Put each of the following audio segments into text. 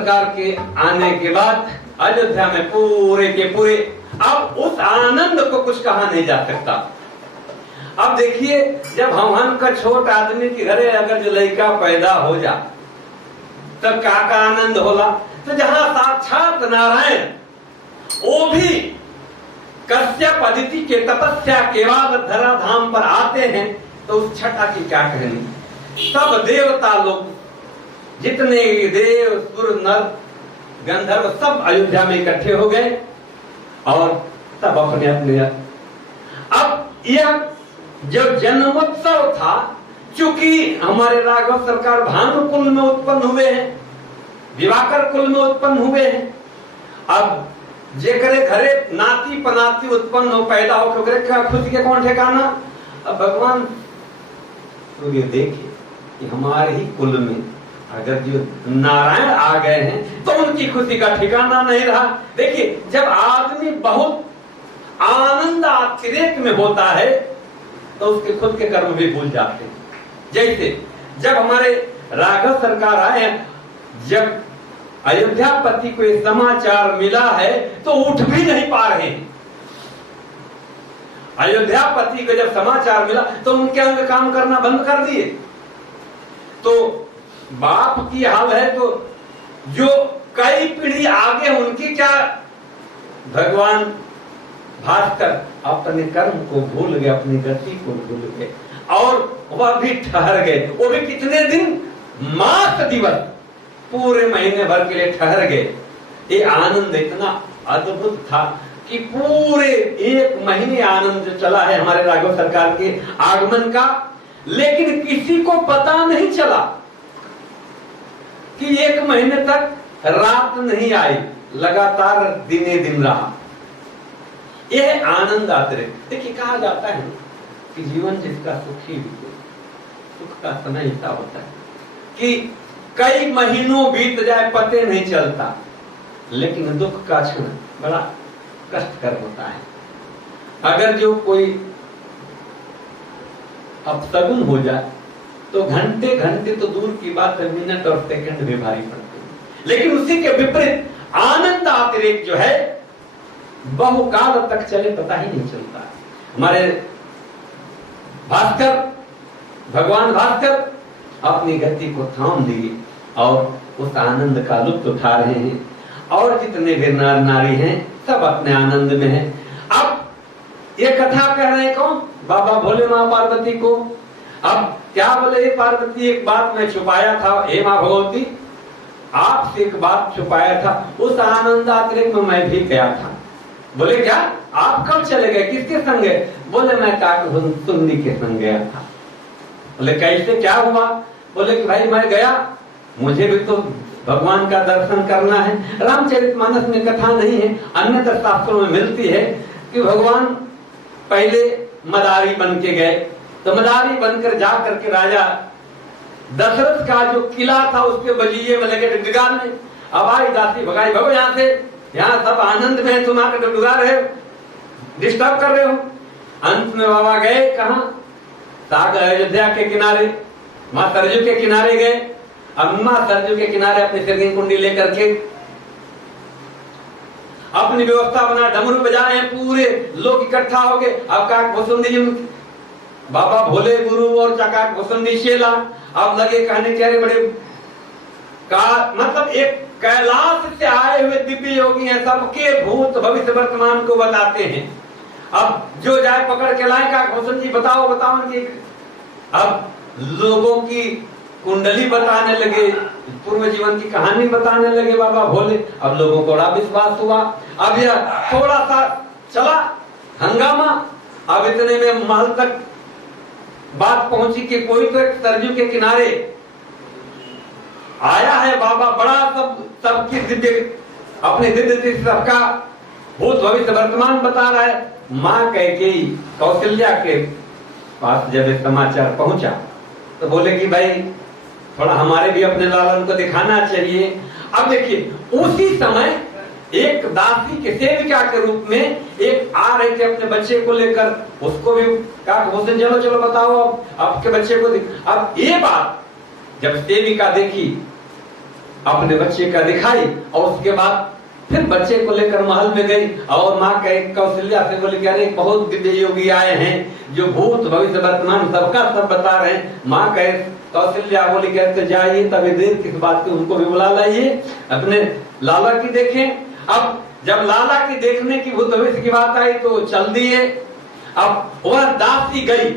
सरकार के आने के बाद अयोध्या में पूरे के पूरे अब उस आनंद को कुछ कहा नहीं जा सकता। अब देखिए, जब हम का छोट आदमी के घरे अगर जो लड़का पैदा हो जा तब का आनंद होला। तो जहां साक्षात नारायण वो भी कश्यप अदिति के तपस्या के बाद धराधाम पर आते हैं तो उस छठा की क्या कहनी। सब देवता लोग, जितने देव सुर नर गंधर्व सब अयोध्या में इकट्ठे हो गए और सब अपने अपने। अब यह जो जन्मोत्सव था, चूंकि हमारे राघव सरकार भानु कुल में उत्पन्न हुए हैं, दिवाकर कुल में उत्पन्न हुए हैं। अब जेकरे घरे नाती पनाती उत्पन्न हो पैदा हो क्या खुद के कौन ठिकाना। अब भगवान तो ये देखिए कि हमारे ही कुल में अगर जो नारायण आ गए हैं तो उनकी खुशी का ठिकाना नहीं रहा। देखिए, जब आदमी बहुत आनंद अतिरेक में होता है तो उसके खुद के कर्म भी भूल जाते हैं। जैसे जब हमारे राघव सरकार आए, जब अयोध्यापति को ये समाचार मिला है तो उठ भी नहीं पा रहे हैं। अयोध्यापति को जब समाचार मिला तो उनके अंग काम करना बंद कर दिए। तो बाप की हाल है तो जो कई पीढ़ी आगे उनकी क्या। भगवान भास्कर अपने कर्म को भूल गए, अपनी गति को भूल गए और वह भी ठहर गए। वो भी कितने दिन, मास दिवस, पूरे महीने भर के लिए ठहर गए। ये आनंद इतना अद्भुत था कि पूरे एक महीने आनंद जो चला है हमारे राघव सरकार के आगमन का, लेकिन किसी को पता नहीं चला कि एक महीने तक रात नहीं आई, लगातार दिने दिन रहा। यह आनंद अतिरिक्त। देखिए, कहा जाता है कि जीवन जिसका सुखी बीते, सुख का समय ऐसा होता है कि कई महीनों बीत जाए पते नहीं चलता, लेकिन दुख का क्षण बड़ा कष्टकर होता है। अगर जो कोई अपशगुन हो जाए तो घंटे घंटे तो दूर की बात है, मिनट और सेकंड भी भारी पड़ते हैं। लेकिन उसी के विपरीत आनंद अतिरेक जो है बहुकाल तक चले पता ही नहीं चलता। हमारे भास्कर, भगवान भास्कर अपनी गति को थाम दिए और उस आनंद का लुत्फ उठा रहे हैं। और जितने भी नर नारी हैं सब अपने आनंद में हैं। अब ये कथा कह रहे हैं कौन? बाबा भोले माँ पार्वती को। अब क्या बोले, हे पार्वती, एक बात मैं छुपाया था, हे माँ भगवती आपसे एक बात छुपाया था, उस आनंद अतिरेक में मैं भी गया था। बोले क्या, आप कब चले गए, किसके संग गए? बोले मैं काकभुसुंडी के संग गया था। बोले कैसे, क्या हुआ? बोले कि भाई मैं गया, मुझे भी तो भगवान का दर्शन करना है। रामचरितमानस में कथा नहीं है, अन्य शास्त्रों में मिलती है कि भगवान पहले मदारी बन के गए, तो मदारी बनकर जा करके राजा दशरथ का जो किला था उसके बजीये में लगे डगडगाने। अब आई दासी भगाई, भगो यहाँ से, यहाँ सब आनंद में, तुम आकर डगडगा रहे हो, डिस्टर्ब कर रहे हो। अंत में बाबा गए कहाँ? सागर अयोध्या के किनारे, माँ सरजू के किनारे गए। अब माँ सरजू के किनारे अपनी सिरगिन कुंडी लेकर के अपनी व्यवस्था बना, डमरू बजाए हैं, पूरे लोग इकट्ठा हो गए। अब काकभुसुंडी जी, बाबा भोले गुरु और काकभुसुंडी शेला अब लगे कहने के, अरे बड़े का मतलब एक कैलाश से आए हुए दिव्य योगी हैं, सबके भूत भविष्य वर्तमान को बताते हैं। अब जो जाए पकड़ के लाए, काकभुसुंडी बताओ बताओ इनकी। अब लोगों की कुंडली बताने लगे, पूर्व जीवन की कहानी बताने लगे बाबा भोले। अब लोगों को बड़ा विश्वास हुआ। अब यह थोड़ा सा चला हंगामा। अब इतने में महल तक बात पहुंची कि कोई तो एक सरजू के किनारे आया है बाबा, बड़ा सबकी दिव्य, अपने दिव्य सबका भूत भविष्य वर्तमान बता रहा है। माँ कैकेयी कौशल्या के पास जब समाचार पहुंचा तो बोले कि भाई थोड़ा हमारे भी अपने लालन को दिखाना चाहिए। अब देखिए, उसी समय एक दासी के सेविका के रूप में एक आ रहे थे अपने बच्चे को लेकर, उसको भी काकभूषण चलो चलो बताओ अब आपके बच्चे को। अब ये बात जब सेविका देखी अपने बच्चे का दिखाई और उसके बाद फिर बच्चे को लेकर महल में गई और माँ कहे कौशल्या से बोले अरे बहुत दिव्य योगी आए हैं जो भूत भविष्य वर्तमान सबका सब बता रहे हैं। माँ कहे कौशल्या बोली कहते जाइए तभी देर किस बात की, उनको भी बुला लाइए अपने लाला की देखें। अब जब लाला की देखने की भूत भविष्य की बात आई तो चल दिए। अब वह दासी गई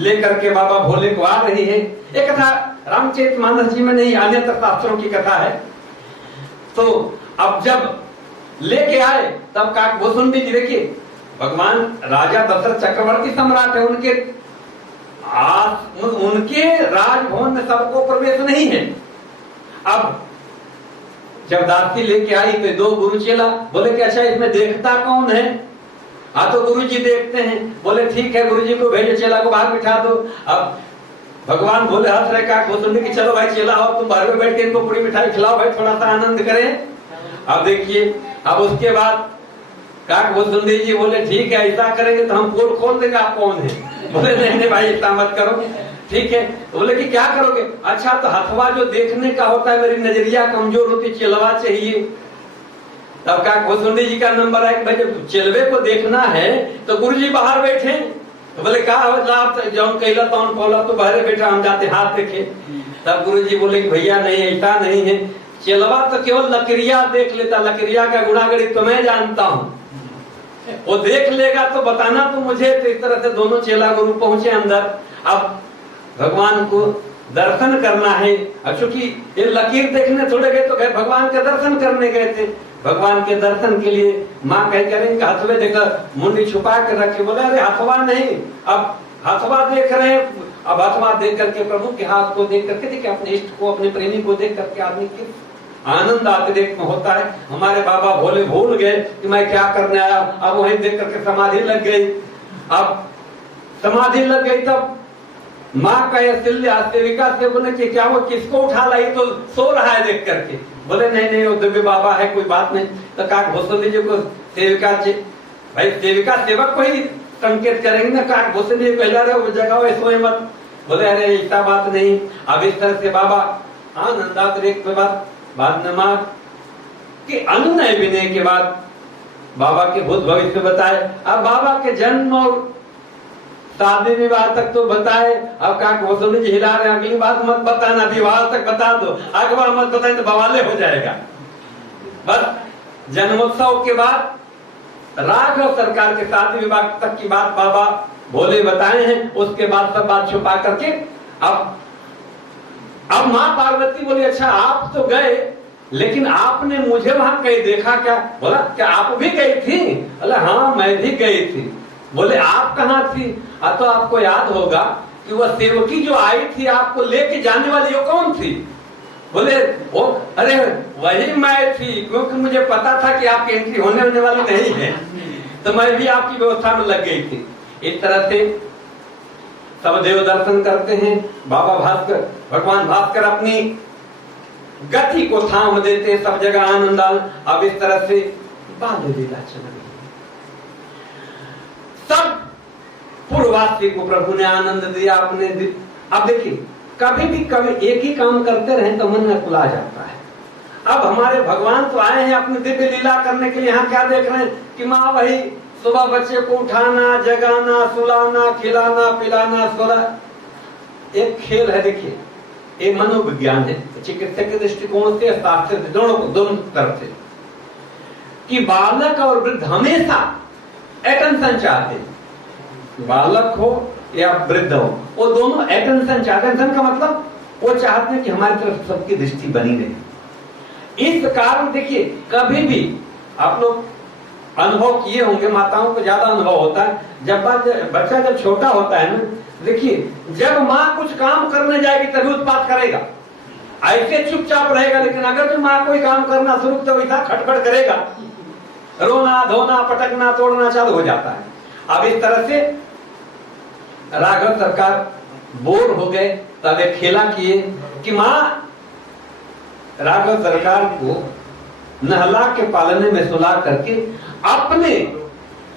लेकर के बाबा भोले को आ रही है। एक कथा रामचरितमानस जी में नहीं, अन्यत्र शास्त्रों की कथा है। तो अब जब लेके आए तब काकभूषुंडी जी देखिए भगवान राजा दशरथ चक्रवर्ती सम्राट है, उनके राजभवन में सबको प्रवेश नहीं है। अब जब दासी लेके आई तो दो गुरु चेला बोले कि अच्छा इसमें देखता कौन है? हाँ तो गुरु जी देखते हैं। बोले ठीक है गुरु जी को भेजो, चेला को बाहर बिठा दो। अब भगवान बोले हंस रहे काकभूषुंडी की चलो भाई चेला हो तुम बाहर में बैठ के इनको पूरी मिठाई खिलाओ भाई, थोड़ा सा आनंद करें। अब देखिए अब उसके बाद काकभूषुंडी जी बोले ठीक है ऐसा करेंगे तो हम पोल खोल देंगे, आप कौन है? बोले नहीं नहीं भाई इतना मत करो, ठीक है। बोले कि क्या करोगे? अच्छा तो हथवा जो देखने का होता है, मेरी नजरिया कमजोर होती, चेलवा चाहिए। तब काकभूषुंडी जी का नंबर है कि भाई जब चेलवे को देखना है तो गुरु जी बाहर बैठे। तो बोले कहा जौन कहला तौन बोला तो बाहर बैठा, हम जाते हाथ देखे। तब गुरु जी बोले कि भैया नहीं ऐसा नहीं है, चेलवा तो केवल लकड़िया देख लेता, लकड़िया का गुणागणित तो मैं जानता हूँ, वो देख लेगा तो बताना तो मुझे। तो इस तरह से दोनों चेला गुरु पहुंचे अंदर। अब भगवान को दर्शन करना है, अब चूंकि ये लकीर देखने थोड़े गए तो गए भगवान के दर्शन करने गए थे। भगवान के दर्शन के लिए माँ कह करेंगे हथवे देखकर मुंडी छुपा के रखे। बोले अरे हथवा नहीं, अब हथवा देख रहे हैं। अब हथवा देख करके प्रभु के हाथ को देख करके देखिए अपने इष्ट को अपने प्रेमी को देख करके आदमी किस आनंद अतिरिक्त में होता है। हमारे बाबा भोले भूल गए कि मैं क्या करने आया, अब वहीं देख करके समाधि लग गई। अब समाधि लग गई तब माँ का सेविका से बोले कि क्या वो किसको उठा लाई, तो सो रहा है देख करके। बोले नहीं नहीं वो दिव्य बाबा है कोई बात नहीं। तो काकभूषुंडी जी को सेविका भाई सेविका सेवक को ही संकेत करेंगे ना, काकभूषुंडी जी पहला रहे वो जगह सोए मत। बोले अरे ऐसा बात नहीं। अब इस तरह से बाबा आनंदातिरिक्त बाद में माँ के अनुनय विनय के बाद बाबा के भूत भविष्य बताए। अब बाबा के जन्म और शादी विवाह तक तो बताए। अब काकभूषुंडी जी हिला रहे अगली बात मत बताना, विवाह तक बता दो, आगे बार मत बताए तो बवाले हो जाएगा। बस जन्मोत्सव के बाद राघव सरकार के शादी विवाह तक की बात बाबा भोले बताए हैं। उसके बाद सब बात छुपा करके अब माँ पार्वती बोली अच्छा आप तो गए लेकिन आपने मुझे वहां कहीं देखा क्या? बोला क्या आप भी गई थी? बोला हाँ मैं भी गई थी। बोले आप कहाँ थी? तो आपको याद होगा कि वह सेवकी जो आई थी आपको लेके जाने वाली वो कौन थी? बोले वो अरे वही मैं थी, क्योंकि मुझे पता था कि आपकी एंट्री होने वाली नहीं है तो मैं भी आपकी व्यवस्था में लग गई थी। इस तरह से सब देव दर्शन करते हैं। बाबा भास्कर भगवान भास्कर अपनी गति को थाम देते, सब जगह आनंद। अब इस तरह से बाल लीला चल रही है, सब पूर्ववासी को प्रभु ने आनंद दिया अपने। अब देखिए कभी भी कभी एक ही काम करते रहे तो मन में खुला जाता है। अब हमारे भगवान तो आए हैं अपनी दिव्य लीला करने के लिए। यहाँ क्या देख रहे हैं कि माँ वही सुबह बच्चे को उठाना, जगाना, सुलाना, खिलाना, पिलाना, सोना एक खेल है। देखिए एक मनोविज्ञान है, चिकित्सक के दृष्टिकोण से, शास्त्र से, दोनों तरफ से, कि बालक और वृद्ध हमेशा अटेंशन चाहते हैं। बालक हो या वृद्ध हो वो दोनों अटेंशन चाहते हैं। अटेंशन का मतलब वो चाहते हैं कि हमारी तरफ सबकी दृष्टि बनी रहे। इस कारण देखिए कभी भी आप लोग अनुभव किए होंगे, माताओं को ज्यादा अनुभव होता है, जब बच्चा जब छोटा होता है ना, देखिए जब माँ कुछ काम करने जाएगी तभी उत्पात करेगा, ऐसे चुपचाप रहेगा। लेकिन अगर जो माँ कोई काम करना शुरू तो वैसा खटपट करेगा, रोना धोना पटकना तोड़ना चालू हो जाता है। अब इस तरह से राघव सरकार बोर हो गए, तब एक खेला किए कि माँ राघव सरकार को नहला के पालने में सुला करके अपने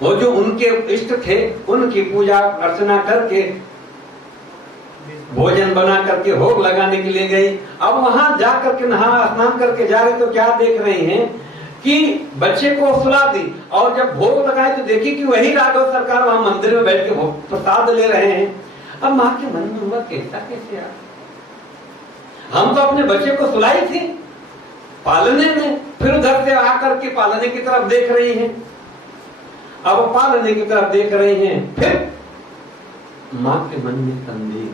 वो जो उनके इष्ट थे उनकी पूजा अर्चना करके भोजन बना करके भोग लगाने के लिए गई। अब वहां जा करके नहा स्नान करके जा रहे तो क्या देख रहे हैं कि बच्चे को सुला दी, और जब भोग लगाए तो देखी कि वही राघव सरकार वहां मंदिर में बैठ के प्रसाद ले रहे हैं। अब माँ के मन में हुआ कैसा कैसे यार, हम तो अपने बच्चे को सुलाई थी पालने में, फिर उधर से आकर के पालने की तरफ देख रही हैं। अब पालने की तरफ देख रही हैं, फिर माँ के मन में संदेह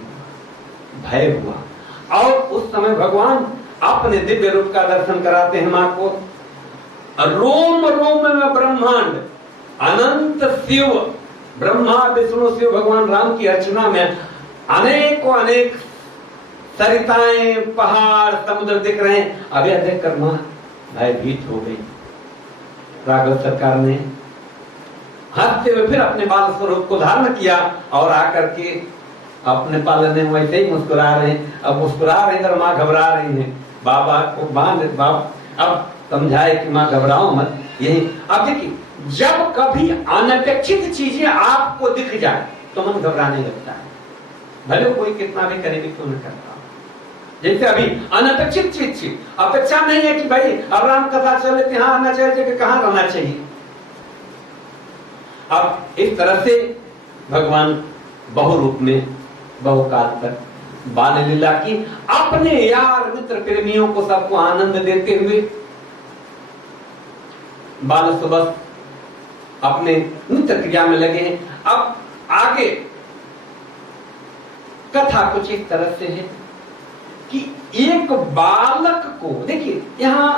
भय हुआ। और उस समय भगवान अपने दिव्य रूप का दर्शन कराते हैं माँ को। रोम रोम में ब्रह्मांड अनंत शिव, ब्रह्मा विष्णु शिव भगवान राम की अर्चना में अनेकों अनेक सरिताएं पहाड़ समुद्र दिख रहे हैं। अब यह देखकर माँ भयभीत हो गई। राघव सरकार ने हंसते हुए फिर अपने बाल स्वरूप को धारण किया और आकर के अपने पालने में वैसे ही मुस्कुरा रहे हैं। अब मुस्कुरा रहे हैं, माँ घबरा रही है। बाबा को बांध अब समझाए कि माँ घबराओ मत। यही अब देखिए, जब कभी अनपेक्षित चीजें आपको दिख जाए तो मन घबराने लगता है, भले कोई कितना भी करे भी क्यों न करता। जैसे अभी अनपेक्षित चीज थी, अपेक्षा नहीं है कि भाई अब राम कथा चले कहाँ आना चाहिए कि कहाँ रहना चाहिए। अब इस तरह से भगवान बहुरूप में बहुकाल तक बाल लीला की, अपने यार मित्र प्रेमियों को सबको आनंद देते हुए बाल सुबह अपने नित्य क्रिया में लगे हैं। अब आगे कथा कुछ इस तरह से है कि एक बालक को देखिए, यहां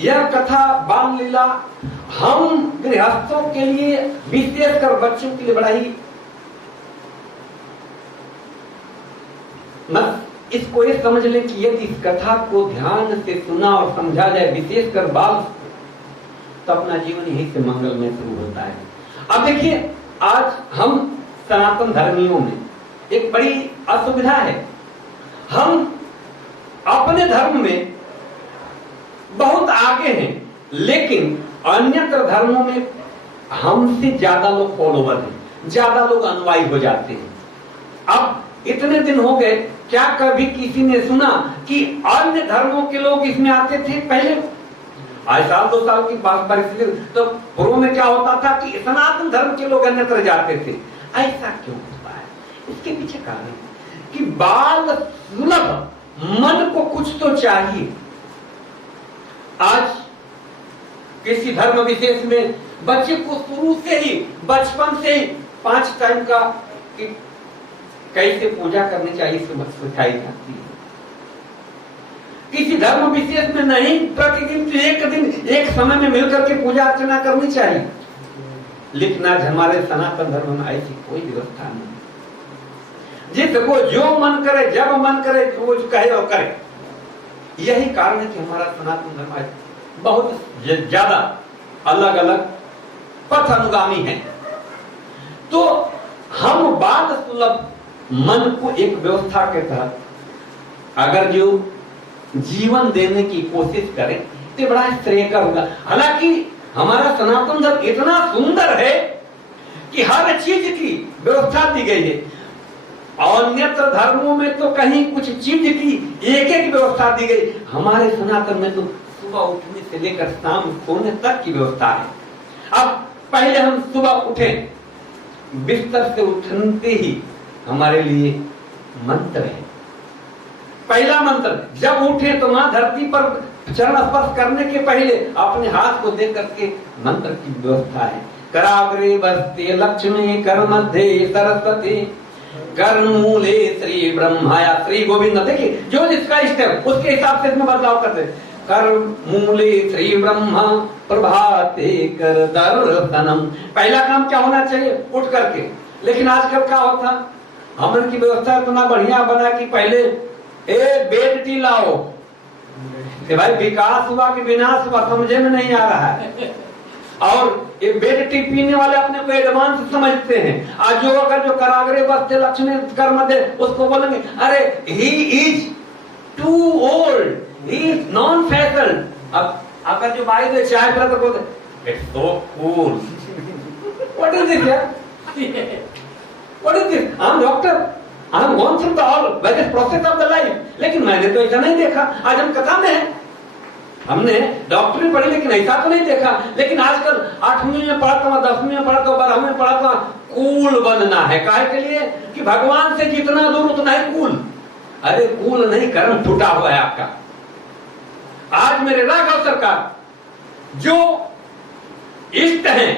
यह कथा बाल लीला हम गृहस्थों के लिए, विशेषकर बच्चों के लिए बड़ा ही इसको ये समझ लें कि यदि इस कथा को ध्यान से सुना और समझा जाए, विशेषकर बाल, तो अपना जीवन यही से मंगलमय शुरू होता है। अब देखिए, आज हम सनातन धर्मियों में एक बड़ी असुविधा है। हम अपने धर्म में बहुत आगे हैं, लेकिन अन्यत्र धर्मों में हमसे ज्यादा लोग फॉलोवर हैं, ज्यादा लोग अनुयायी हो जाते हैं। अब इतने दिन हो गए, क्या कभी किसी ने सुना कि अन्य धर्मों के लोग इसमें आते थे? पहले आज साल 2 साल की बात परिस्थिति, तो पूर्व में क्या होता था कि सनातन धर्म के लोग अन्यत्र जाते थे। ऐसा क्यों होता है? इसके पीछे कारण कि बाल सुलभ मन को कुछ तो चाहिए। आज किसी धर्म विशेष में बच्चे को शुरू से ही, बचपन से ही 5 टाइम का कैसे पूजा करनी चाहिए सिखाई जाती है। किसी धर्म विशेष में नहीं, प्रतिदिन तो एक दिन एक समय में मिलकर के पूजा अर्चना करनी चाहिए। लेकिन आज हमारे सनातन धर्म में ऐसी कोई व्यवस्था नहीं। जिसको जो मन करे, जब मन करे, वो कहे और करे। यही कारण है कि हमारा सनातन धर्म आज बहुत ज्यादा अलग अलग पथ अनुगामी है। तो हम बाल सुलभ मन को एक व्यवस्था के तहत अगर जो जीवन देने की कोशिश करें तो बड़ा श्रेयकर होगा। हालांकि हमारा सनातन धर्म इतना सुंदर है कि हर चीज की व्यवस्था दी गई है। अन्यत्र धर्मों में तो कहीं कुछ चीज की एक एक व्यवस्था दी गई, हमारे सनातन में तो सुबह उठने से लेकर शाम सोने तक की व्यवस्था है। अब पहले हम सुबह उठे, बिस्तर से उठते ही हमारे लिए मंत्र है। पहला मंत्र, जब उठे तो मां धरती पर चरण स्पर्श करने के पहले अपने हाथ को दे करके मंत्र की व्यवस्था है। कराग्रे बस्ते लक्ष्मी, कर मध्य सरस्वती, कर मूले श्री ब्रह्माया श्री गोविंद। देखिए, जो जिसका इष्ट है उसके हिसाब से इसमें बदलाव करते। कर मूले श्री ब्रह्मा, प्रभाते कर दर्शनम। पहला काम क्या होना चाहिए? उठ करके। लेकिन आजकल क्या होता, हमन की व्यवस्था इतना बढ़िया बना कि पहले बेड टी लाओ कि भाई विकास हुआ कि विनाश हुआ समझे में नहीं आ रहा है। और ये बेड टी पीने वाले अपने को एडवांस समझते हैं। आज जो अगर जो कराग्रे बस्ते लक्ष्मी कर्म दे, उसको बोलेंगे अरे he is too old, he is non fashion. अब अगर जो भाई दे चाय पिला तो बोलते it's so cool. What is this यार? What is this? I am doctor, I am gone through the all various process of the life. लेकिन मैंने तो ऐसा नहीं देखा। आज हम कथा में है, हमने डॉक्टरी पढ़ी लेकिन ऐसा तो नहीं देखा। लेकिन आजकल 8वीं में पढ़ा था, 10वीं में पढ़ा था, 12वीं में पढ़ा था, कूल बनना है। काहे के लिए? कि भगवान से जितना दूर उतना ही कूल। अरे कूल नहीं, कर्म फूटा हुआ है आपका। आज मेरे राघव सरकार जो इष्ट हैं,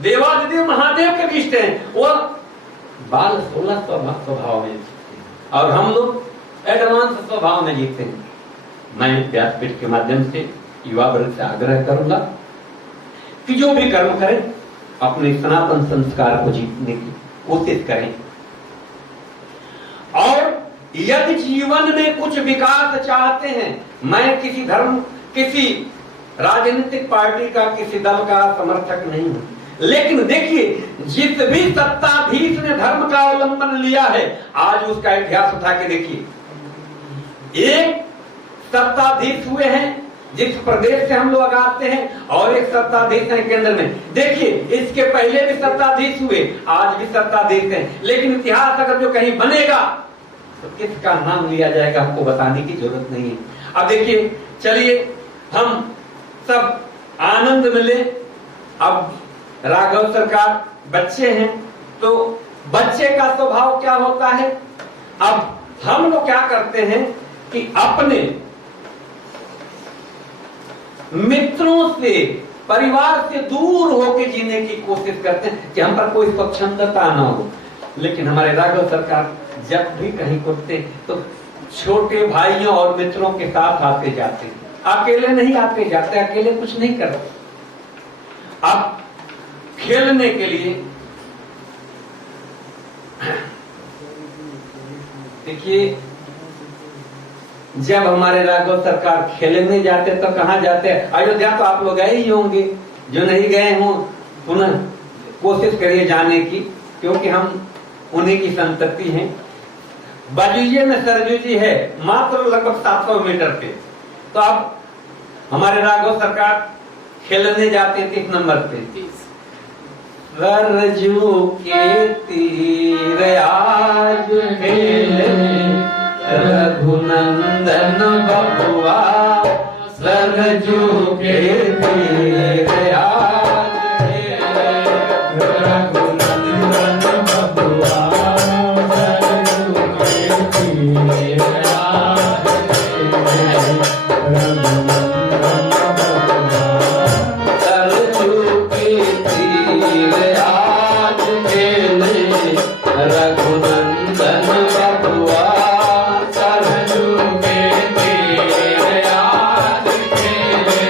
देवादिदेव महादेव के भी इष्ट हैं, वो बाल 16 स्वभाव में, और हम लोग एडवांस स्वभाव में जीते हैं। मैं व्यासपीठ के माध्यम से युवा वर्ग से आग्रह करूंगा कि जो भी कर्म करें अपने सनातन संस्कार को जीतने की कोशिश करें, और यदि जीवन में कुछ विकास चाहते हैं, मैं किसी धर्म, किसी राजनीतिक पार्टी का, किसी दल का समर्थक नहीं हूं, लेकिन देखिए जिस भी सत्ताधीश ने धर्म का अवलंबन लिया है, आज उसका इतिहास उठा के देखिए। एक सत्ताधीश हुए हैं जिस प्रदेश से हम लोग आते हैं, और एक सत्ताधीश है केंद्र में। देखिए इसके पहले भी सत्ताधीश हुए, आज भी सत्ताधीश हैं। लेकिन इतिहास अगर जो कहीं बनेगा तो किसका नाम लिया जाएगा, आपको बताने की जरूरत नहीं है। अब देखिए, चलिए हम सब आनंद मिले। अब राघव सरकार बच्चे हैं, तो बच्चे का स्वभाव क्या होता है? अब हम लोग क्या करते हैं कि अपने मित्रों से, परिवार से दूर होकर जीने की कोशिश करते हैं कि हम पर कोई स्वच्छंदता ना हो। लेकिन हमारे राघव सरकार जब भी कहीं करते तो छोटे भाइयों और मित्रों के साथ आते जाते, अकेले नहीं आते जाते, अकेले कुछ नहीं करते। अब खेलने के लिए देखिए, जब हमारे राघव सरकार खेलने जाते तो कहां जाते? अयोध्या तो आप लोग गए ही होंगे, जो नहीं गए हों पुनः कोशिश करिए जाने की, क्योंकि हम उन्हीं की संतति हैं। बजुए में सरजू जी है, मात्र लगभग 700 मीटर पे। तो अब हमारे राघव सरकार खेलने जाते हैं 30 नंबर पे। सरजू के तीर आज खेले रघुनंदन बबुआ, सरजू के तीर आज खेले रघुनंदन बबुआ, सरजू के तीर आज खेले रघुनंदन बबुआ, सरजू के तीर आज खेले रघुनंदन बबुआ, सरजू के तीर आज खेले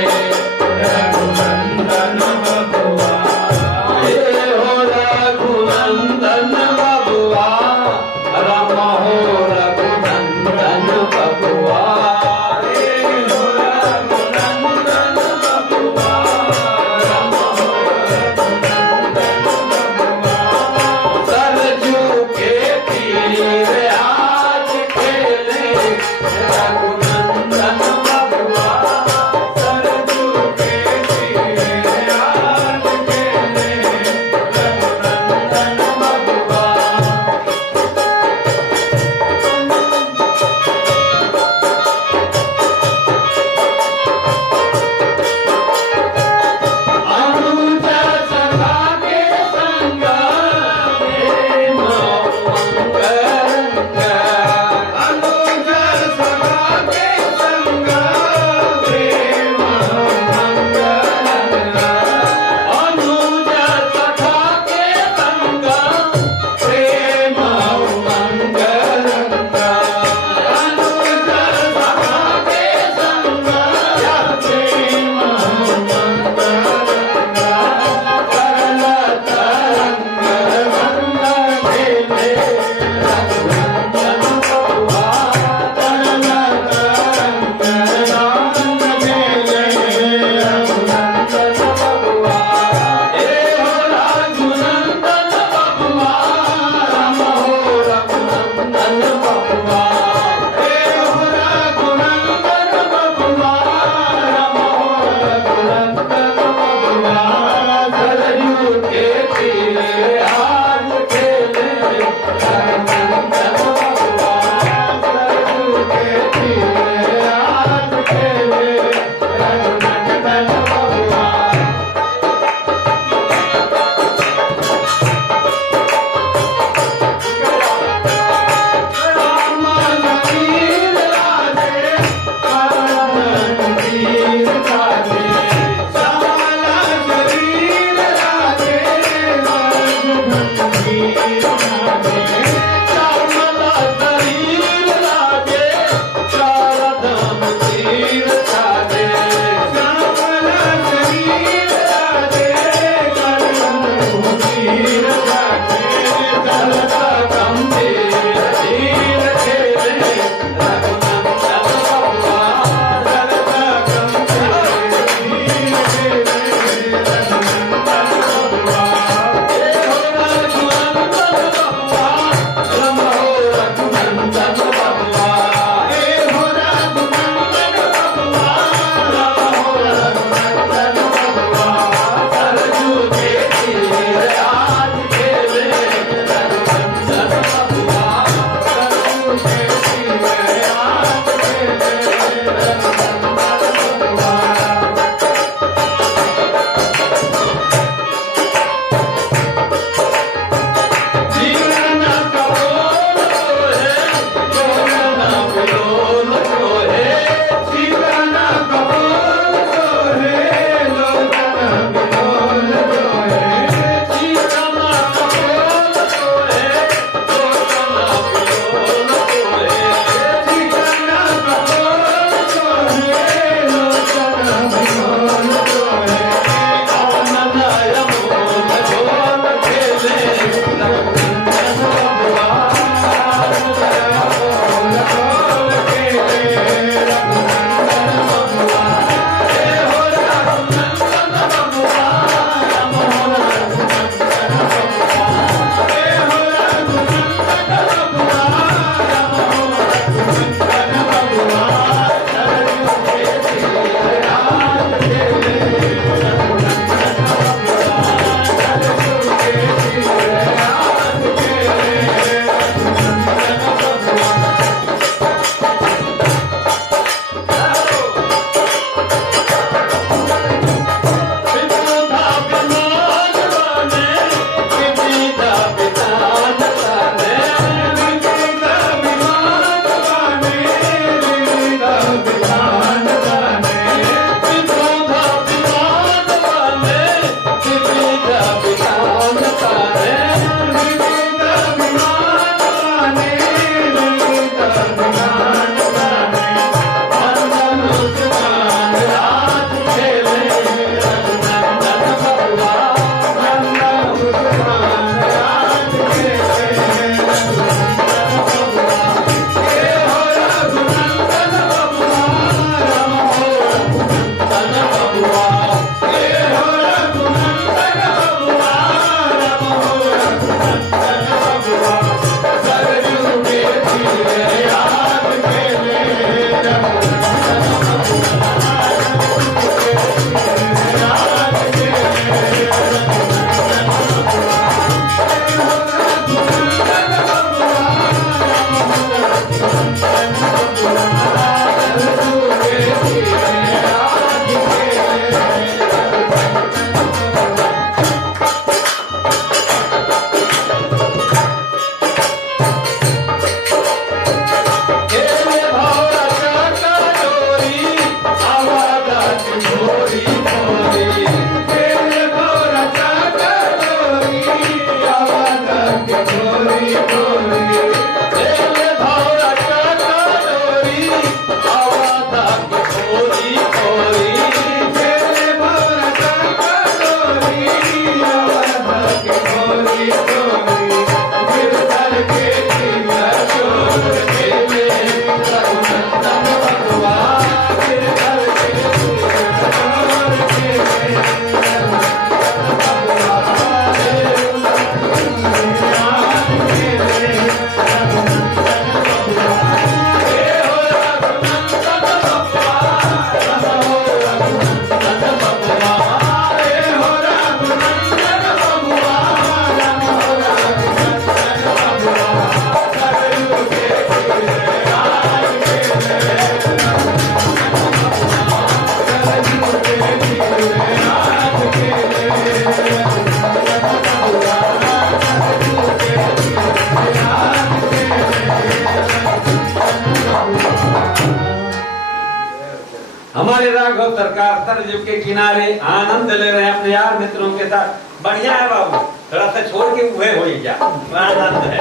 हमारे राघव सरकार सरजू के किनारे आनंद ले रहे हैं अपने यार मित्रों के साथ। बढ़िया है बाबू, थोड़ा सा छोड़ के हुए हो जा, आनंद है।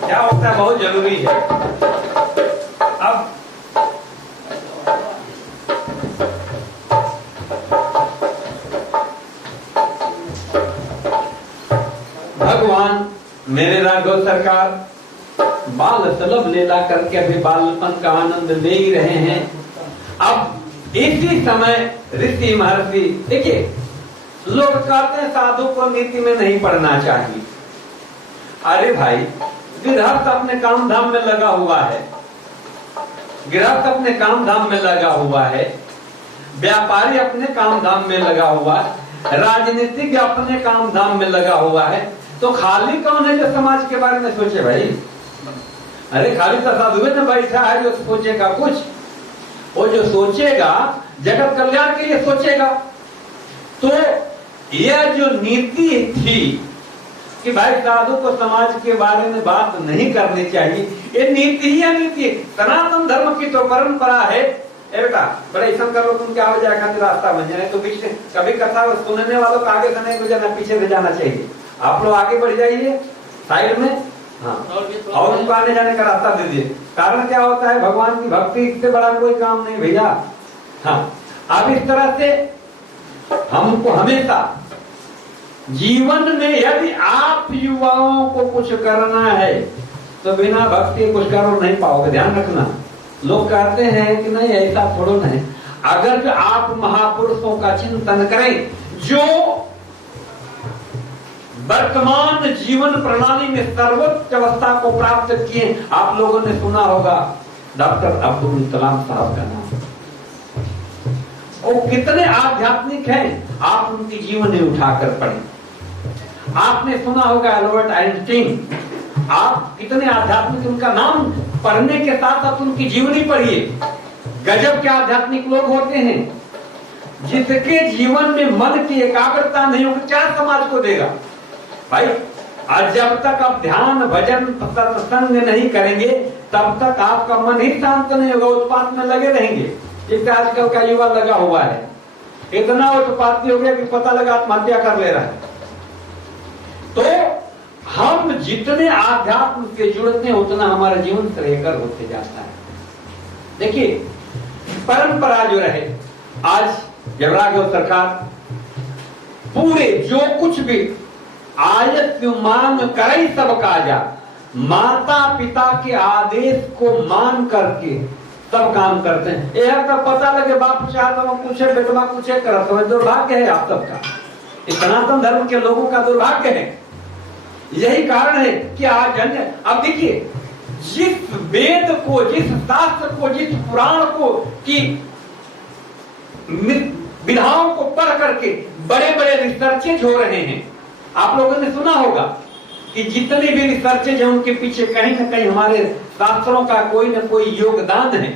क्या होता है, बहुत जरूरी है। अब भगवान मेरे राघव सरकार बाल सलभ लीला करके अभी बालपन का आनंद ले ही रहे हैं। अब इसी समय ऋषि महर्षि, देखिए लोग कहते हैं साधु को नीति में नहीं पढ़ना चाहिए। अरे भाई, गृहस्थ अपने काम धाम में लगा हुआ है, गृहस्थ अपने काम धाम में लगा हुआ है, व्यापारी अपने काम धाम में लगा हुआ है, राजनीतिज्ञ अपने काम धाम में लगा हुआ है, तो खाली कौन है जो समाज के बारे में सोचे भाई? अरे खाली तो साधु में बैठा है जो सोचेगा कुछ। वो जो सोचेगा जगत कल्याण के लिए सोचेगा। तो यह जो नीति थी कि भाई साधु को समाज के बारे में बात नहीं करनी चाहिए, ये नीति ही नीति। सनातन धर्म की तो परंपरा है। ए बेटा, बड़ा ऐसा कर लो, तुम क्या हो जाएगा, रास्ता बन जाए। तो बीच में कभी कथा सुनने वालों को आगे से नहीं गुजरना, पीछे से जाना चाहिए। आप लोग आगे बढ़ जाइए साइड में, हाँ, और उनको आने जाने का रास्ता दे दीजिए। कारण क्या होता है, भगवान की भक्ति इससे बड़ा कोई काम नहीं भैया। हाँ, अब इस तरह से हमको हमेशा जीवन में यदि आप युवाओं को कुछ करना है तो बिना भक्ति कुछ कर नहीं पाओगे, ध्यान रखना। लोग कहते हैं कि नहीं ऐसा थोड़ा नहीं। अगर जो आप महापुरुषों का चिंतन करें जो वर्तमान जीवन प्रणाली में सर्वोच्च अवस्था को प्राप्त किए, आप लोगों ने सुना होगा डॉक्टर अब्दुल कलाम साहब का नाम। वो कितने आध्यात्मिक हैं, आप उनकी जीवनी उठाकर पढ़ें। आपने सुना होगा एल्बर्ट आइंस्टीन, आप कितने आध्यात्मिक, उनका नाम पढ़ने के साथ साथ उनकी जीवनी पढ़िए। गजब के आध्यात्मिक लोग होते हैं। जिसके जीवन में मन की एकाग्रता नहीं होगी क्या समाज को देगा भाई? आज जब तक आप ध्यान भजन सत्संग नहीं करेंगे तब तक आपका मन ही शांत नहीं होगा, उत्पात में लगे रहेंगे। जिससे आजकल का युवा लगा हुआ है, इतना उत्पाती हो गया कि पता लगा आत्महत्या कर ले रहा है। तो हम जितने आध्यात्म से जुड़ते हैं उतना हमारा जीवन श्रेयकर होते जाता है। देखिए परंपरा जो रहे, आज जब राघव सरकार पूरे जो कुछ भी आयत मान करे सब काजा, माता पिता के आदेश को मान करके सब काम करते हैं। यह तो पता लगे बाप चाहता हूं कुछ है, बेटवा कुछ है करता हूं, दुर्भाग्य है आप सबका। सनातन धर्म के लोगों का दुर्भाग्य है। यही कारण है कि आज अब देखिए, जिस वेद को, जिस शास्त्र को, जिस पुराण को की विधाओं को पढ़ करके बड़े बड़े रिसर्चेज हो रहे हैं। आप लोगों ने सुना होगा कि जितने भी रिसर्चेज हैं उनके पीछे कहीं न कहीं हमारे शास्त्रों का कोई न कोई योगदान है।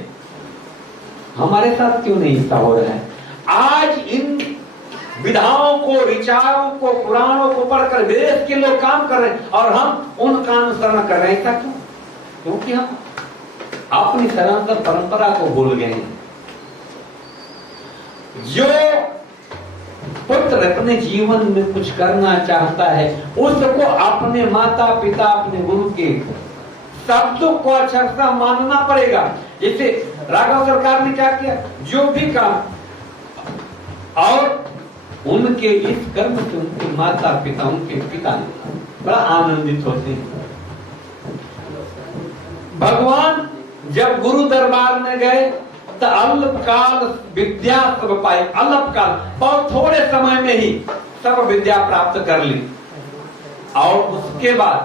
हमारे साथ क्यों नहीं ऐसा हो रहा है? आज इन विधाओं को, ऋचाओं को, पुराणों को पढ़कर विदेश के लोग काम कर रहे हैं और हम उनका अनुसरण कर रहे हैं। ऐसा क्यों? क्योंकि हम अपनी सनातन परंपरा को भूल गए हैं। जो पुत्र अपने जीवन में कुछ करना चाहता है उसको अपने माता पिता, अपने गुरु के शब्दों को अक्षरशः मानना पड़ेगा। जैसे राघव सरकार ने क्या किया, जो भी काम, और उनके इस कर्म से उनके माता पिता, उनके पिता बड़ा आनंदित होते हैं। भगवान जब गुरु दरबार में गए तो अल्पकाल विद्या सब पाई। अल्पकाल, बहुत थोड़े समय में ही सब विद्या प्राप्त कर ली। और उसके बाद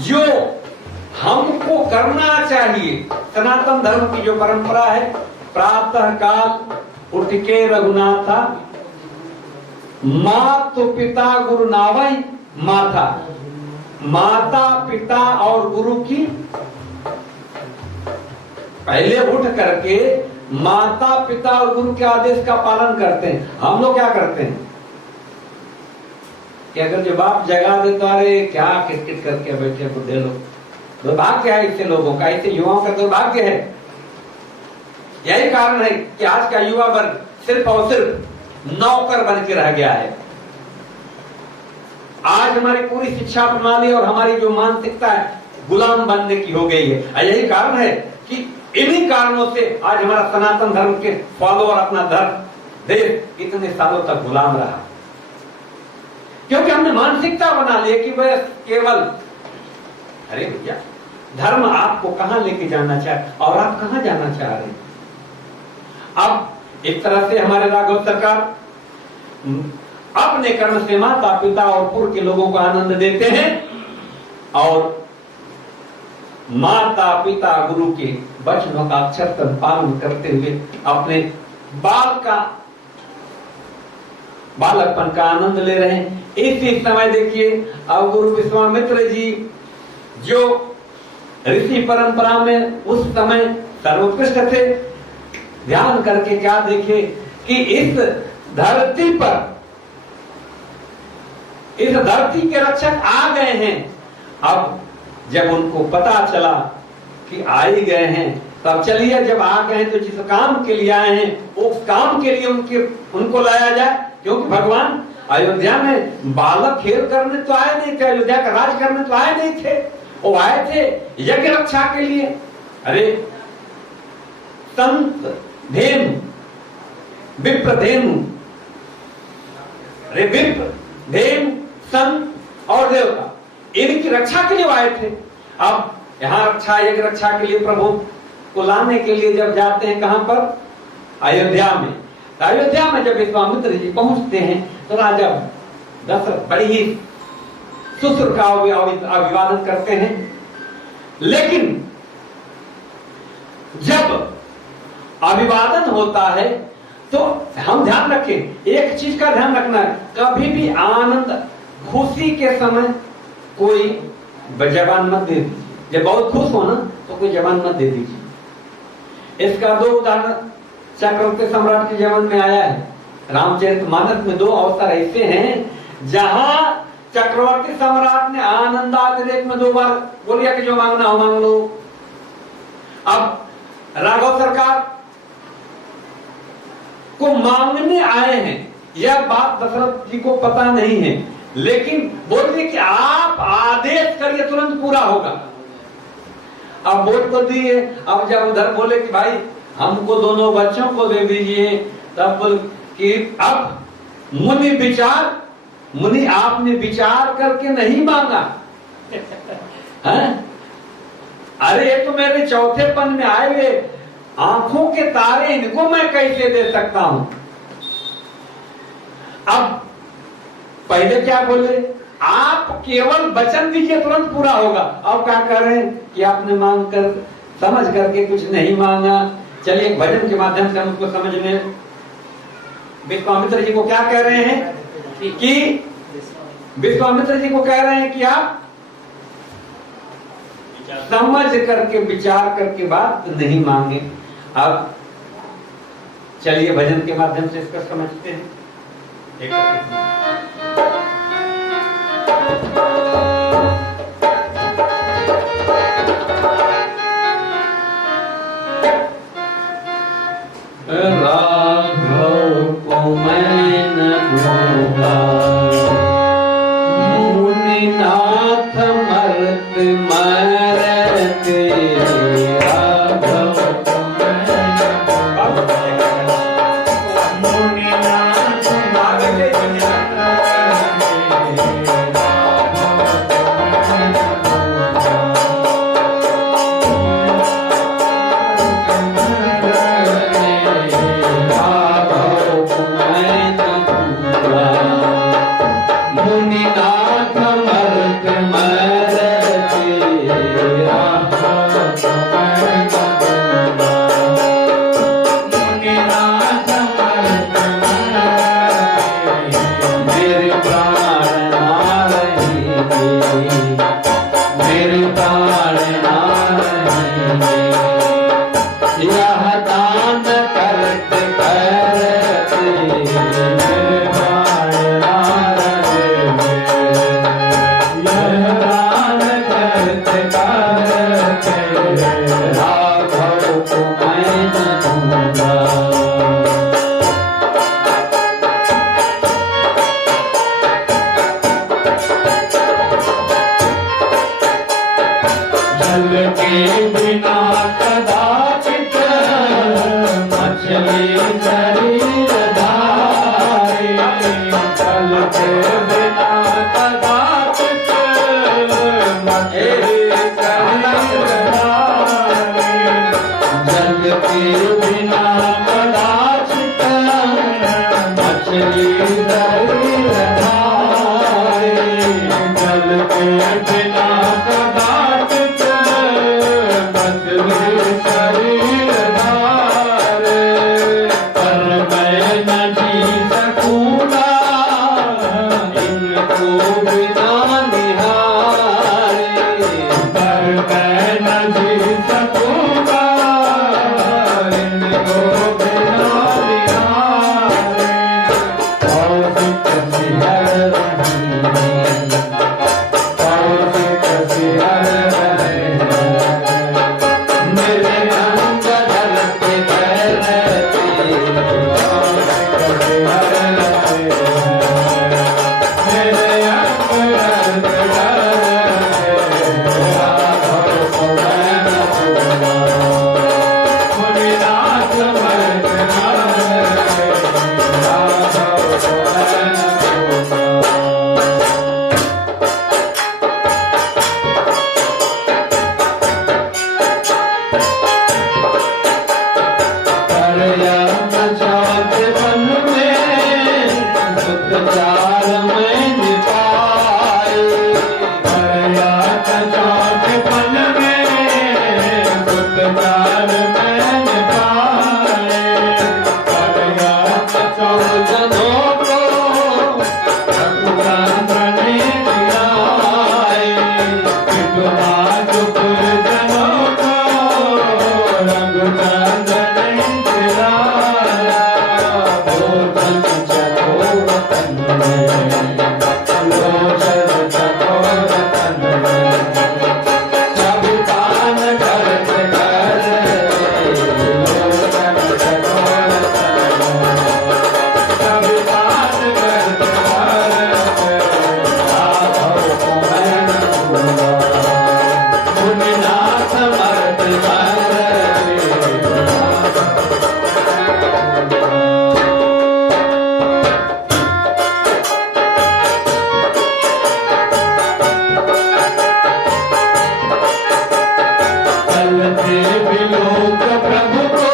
जो हमको करना चाहिए, सनातन धर्म की जो परंपरा है, प्रातः काल उठ के रघुनाथा, मातु पिता गुरु नावई माथा, माता पिता और गुरु की पहले उठ करके माता पिता और गुरु के आदेश का पालन करते हैं। हम लोग क्या करते हैं कि अगर जो बाप जगा दे तो अरे क्या किटकिट करके बैठे को दे लो। दुर्भाग्य है इससे लोगों का, इससे युवाओं का दुर्भाग्य है। यही कारण है कि आज का युवा वर्ग सिर्फ और सिर्फ नौकर बन के रह गया है। आज हमारी पूरी शिक्षा प्रणाली और हमारी जो मानसिकता है गुलाम बनने की हो गई है। यही कारण है कि इन्हीं कारणों से आज हमारा सनातन धर्म के फॉलोअर अपना धर्म देश इतने सालों तक गुलाम रहा, क्योंकि हमने मानसिकता बना ली कि वह केवल, अरे भैया धर्म आपको कहां लेके जाना चाहे और आप कहां जाना चाह रहे हैं। अब इस तरह से हमारे राघव सरकार अपने कर्म से माता पिता और पूर्व के लोगों को आनंद देते हैं और माता पिता गुरु के वचनों का अक्षरशः पालन करते हुए अपने बालकपन का आनंद ले रहे हैं। इसी समय देखिए अब गुरु विश्वामित्र जी जो ऋषि परंपरा में उस समय सर्वोत्कृष्ट थे, ध्यान करके क्या देखे कि इस धरती के रक्षक आ गए हैं। अब जब उनको पता चला कि आ ही गए हैं, तब चलिए जब आ गए हैं तो जिस काम के लिए आए हैं उस काम के लिए उनको लाया जाए, क्योंकि भगवान अयोध्या में बालक खेल करने तो आए नहीं थे, अयोध्या का राज करने तो आए नहीं थे, वो आए थे यज्ञ रक्षा के लिए। अरे संत धेनु विप्रधेनु, अरे विप्र धेनु संत और देवता इनकी रक्षा के लिए आए थे। अब यहाँ रक्षा यज्ञ रक्षा के लिए प्रभु को लाने के लिए जब जाते हैं कहां पर, अयोध्या में, तो अयोध्या में जब विश्वामित्र जी पहुंचते हैं तो राजा दशरथ बड़ी ही सुसुर का अभिवादन करते हैं। लेकिन जब अभिवादन होता है तो हम ध्यान रखें, एक चीज का ध्यान रखना है, कभी भी आनंद खुशी के समय कोई जबान मत दे दीजिए। जब बहुत खुश हो ना तो कोई जबान मत दे दीजिए। इसका दो उदाहरण चक्रवर्ती सम्राट के जीवन में आया है। रामचरितमानस में दो अवसर ऐसे हैं जहां चक्रवर्ती सम्राट ने आनंदातिरेक में 2 बार बोलिया कि जो मांगना हो मांग लो। अब राघव सरकार को मांगने आए हैं, यह बात दशरथ जी को पता नहीं है, लेकिन बोलिए कि आप आदेश करिए तुरंत पूरा होगा। अब बोल तो दिए, अब जब उधर बोले कि भाई हमको दोनों बच्चों को दे दीजिए, तब बोल कि अब मुनि आपने विचार करके नहीं मांगा है? अरे ये तो मेरे चौथेपन में आए हुए आंखों के तारे, इनको मैं कैसे दे सकता हूं। अब पहले क्या बोले, आप केवल वचन दीजिए तुरंत पूरा होगा। अब क्या कर रहे हैं कि आपने मांग कर समझ करके कुछ नहीं मांगा। चलिए भजन के माध्यम से हम उसको समझने, विश्वामित्र जी को क्या कह रहे हैं कि विश्वामित्र जी को कह रहे हैं कि आप समझ करके विचार करके बात नहीं मांगे। अब चलिए भजन के माध्यम से इसको समझते हैं। राघव को मैं न भूला, मुनिनाथ मरत मरते, राघव को मैं न मुनिनाथ मरते राघव को मैं न बिना कदाचित मछली शरीर धारे, जल के बिना कदाचित मछली शरीर धारे, जल के बिना कदाचित मछली शरीर धारे, जल के बिना कदाचित मछली शरीर धारे, पर मैं न जी सकूंगा इनको बिना निहारे, पर मैं न जी सकूंगा इनको बिना निहारे। कौशिक सिहर रही है, कौशिक सिहर रहे हैं, मेरे अंग धरते रहते, कौशिक सिहर रहे हैं, मेरे अंग धरते रहते, राघव को मैं न भूला, मुनिनाथ मैं बिना रहे, राघव को मैं न भूला। करयम चौथ वन में सुत चार मैं निपाए, करयम चौथ वन में सुत चार मैं निपाए, करयम चौजनों को रघुनंदन ने दिलाए, विधवा चुप जनों को रघुनंदन ने दिलाया, भोजन चकोरतन में, लोचन चकोरतन में, सब कान करते करते, लोचन चकोरतन में, सब कान करते करते, राघव को मैं न भूला, मुनिनाथ मर्द मरते, चलते विलोक प्रभु को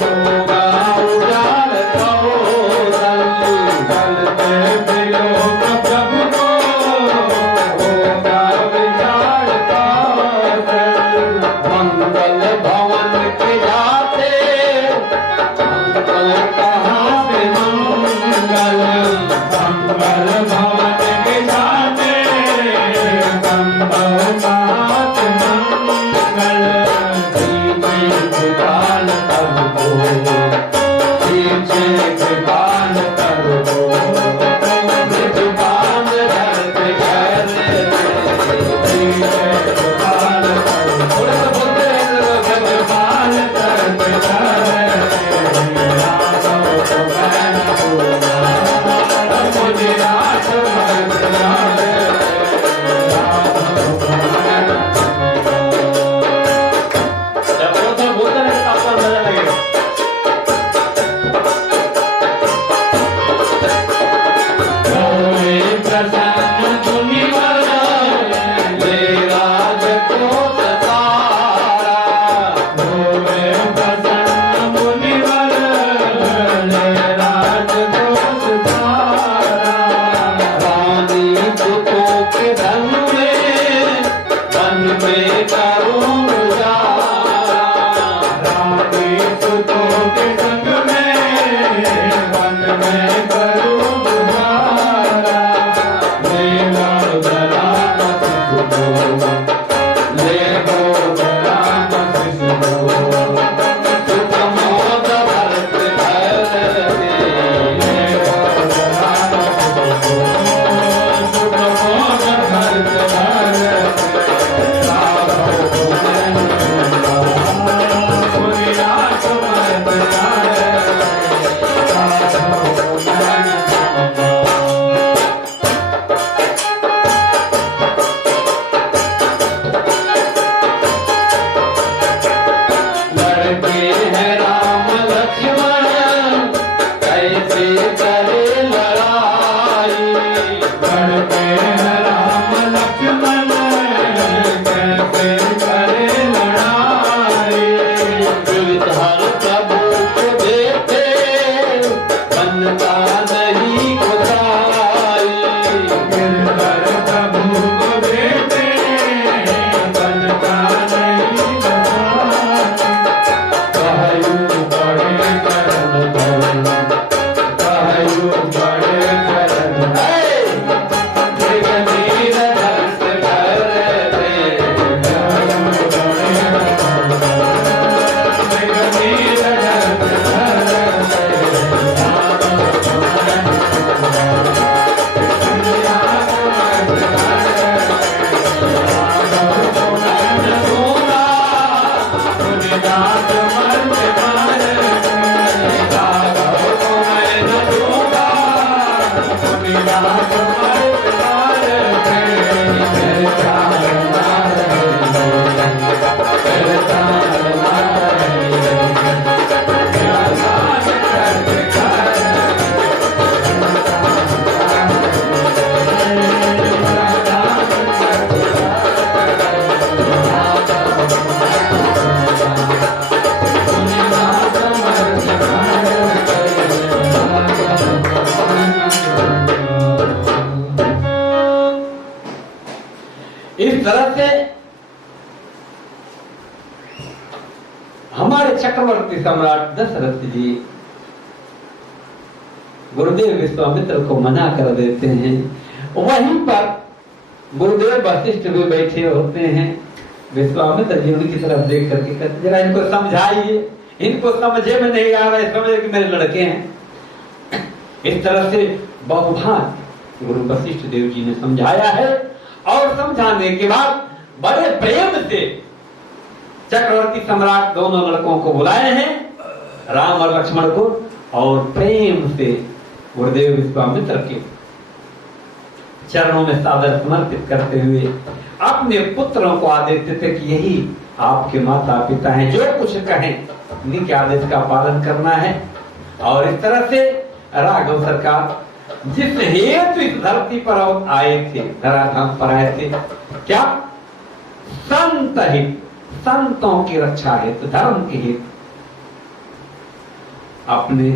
होगा उजाड़ कौशल, चलते विलोक प्रभु को होगा उजाड़ कौशल, मंगल भवन के जाते मंगल कहाँ से मंगल, मंगल भवन के जाते मंगल कहाँ से मंगल, दीजे कृपाल करबो, दीजे कृपाल करबो, कृपाल धरते करते, दीजे कृपाल करबो, बोलते कृपाल करते करते, राघव को मैं न भूला, मुनिनाथ मैं बिना रहे, राघव को मैं न भूला। जब बोलता बोलता रहेगा तो आपको अंदाजा लगेगा। मुनिनाथ मर्द मार राघव को मैं न दूंगा मुनिनाथ मर्द मार मेरे प्राण मार मेरे प्राण मार मेरा दास कर इस तरह से हमारे चक्रवर्ती सम्राट दशरथ जी गुरुदेव विश्वामित्र को मना कर देते हैं। वहीं पर गुरुदेव वशिष्ठ भी बैठे होते हैं। विश्वामित्र जी उनकी तरफ देख करके कहते जरा इनको समझाइए, इनको समझे में नहीं आ रहा है, समझे कि मेरे लड़के हैं। इस तरह से बहुभाग गुरु वशिष्ठ देव जी ने समझाया है और समझाने के बाद बड़े प्रेम से चक्रवर्ती सम्राट दोनों लड़कों को बुलाए हैं, राम और लक्ष्मण को, और प्रेम से गुरुदेव विश्वामित्र के चरणों में सादर समर्पित करते हुए अपने पुत्रों को आदेश देते कि यही आपके माता पिता हैं, जो कुछ कहें इन्हीं के आदेश का पालन करना है। और इस तरह से राघव सरकार जिस हेतु इस धरती पर आए थे, धराधाम पर आए थे, क्या संत हित, संतों की रक्षा हेतु, धर्म के हेतु अपने